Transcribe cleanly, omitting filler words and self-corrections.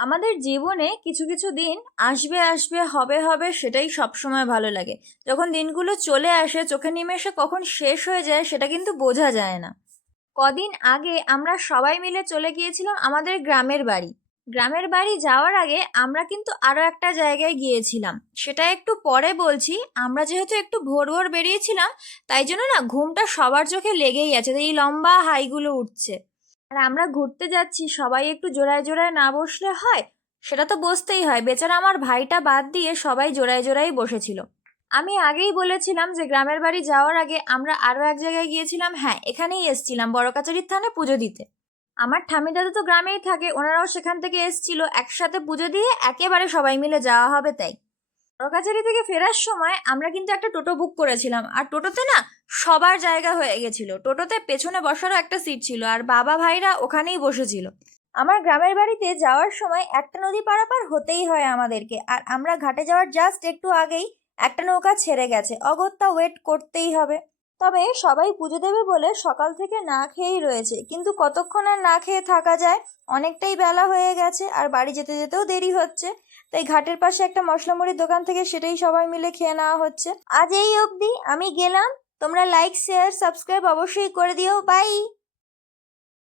আমাদের জীবনে কিছু কিছু দিন আসবে আসবে হবে হবে সেটাই সবসময় ভালো লাগে। যখন দিনগুলো চলে আসে চোখের নিমেষে কখন শেষ হয়ে যায় সেটা কিন্তু বোঝা যায় না। কদিন আগে আমরা সবাই মিলে চলে গিয়েছিলাম আমাদের গ্রামের বাড়ি। গ্রামের বাড়ি যাওয়ার আগে আমরা কিন্তু আরো একটা জায়গায় গিয়েছিলাম, সেটা একটু পরে বলছি। আমরা যেহেতু একটু ভোর ভোর বেরিয়েছিলাম, তাই জন্য না ঘুমটা সবার চোখে লেগেই আছে, এই লম্বা হাইগুলো উঠছে। আর আমরা ঘুরতে যাচ্ছি, সবাই একটু জোড়ায় জোড়ায় না বসলে হয়? সেটা তো বসতেই হয়, বেচারা আমার ভাইটা বাদ দিয়ে সবাই জোড়ায় জোড়ায় বসেছিল। আমি আগেই বলেছিলাম যে গ্রামের বাড়ি যাওয়ার আগে আমরা আরো এক জায়গায় গিয়েছিলাম, হ্যাঁ এখানেই এসছিলাম বড় কাচারির থানে পুজো দিতে। আমার ঠাম্মি দাদু তো গ্রামেই থাকে, ওনারাও সেখান থেকে এসছিল, একসাথে পুজো দিয়ে একেবারে সবাই মিলে যাওয়া হবে তাই। বড় কাচারি থেকে ফেরার সময় আমরা কিন্তু একটা টোটো বুক করেছিলাম, আর টোটোতে না সবার জায়গা হয়ে গেছিল, টোটোতে পেছনে বসারও একটা সিট ছিল, আর বাবা ভাইরা ওখানেই বসেছিল। আমার গ্রামের বাড়িতে যাওয়ার সময় একটা নদী পারাপার হতেই হয় আমাদেরকে, আর আমরা ঘাটে যাওয়ার জাস্ট একটু আগেই একটা নৌকা ছেড়ে গেছে, অগত্যা ওয়েট করতেই হবে। তবে সবাই পুজো দেবে বলে সকাল থেকে না খেয়েই রয়েছে, কিন্তু কতক্ষণ আর না খেয়ে থাকা যায়? অনেকটাই বেলা হয়ে গেছে, আর বাড়ি যেতে যেতেও দেরি হচ্ছে। তাই ঘাটের পাশে একটা মশলা মুড়ির দোকান থেকে সেটাই সবাই মিলে খেয়ে নেওয়া হচ্ছে। আজ এই অবধি, আমি গেলাম। তোমরা লাইক শেয়ার সাবস্ক্রাইব অবশ্যই করে দিও। বাই।